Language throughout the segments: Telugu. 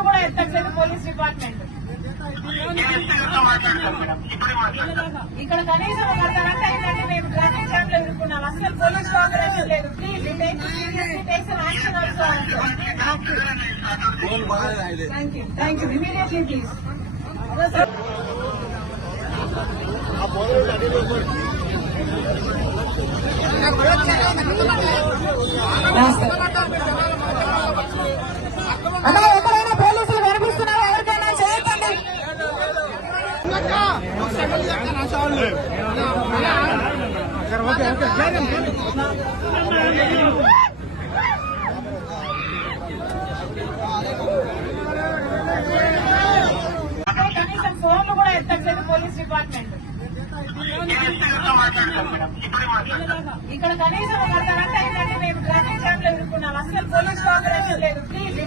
ఫోన్లు కూడా ఎత్తట్లేదు పోలీస్ డిపార్ట్మెంట్. ఇక్కడ కనీసం ఒక అర్ధగంట అయిందంటే మేము ట్రాఫిక్ జామ్లో ఇరుక్కున్నాం. అసలు పోలీస్ కోఆపరేషన్ లేదు. Please takes action also thank you thank you immediately please కనీసం ఫోన్లు కూడా ఎత్తట్లేదు పోలీస్ డిపార్ట్మెంట్ ఇక్కడ కనీసం ఒక అర్ధగంట అయిందంటే మేము ట్రాఫిక్ జామ్లో ఇరుక్కున్నాం అసలు పోలీస్ కోఆపరేషన్ లేదు please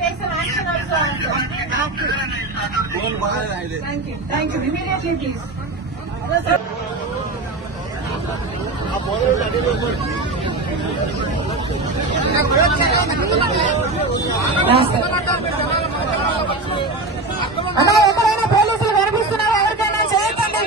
takes action also thank you thank you immediately please అన్నా ఎక్కడైనా పోలీసులు కనిపిస్తున్నారు ఎవరికైనా చేయకండి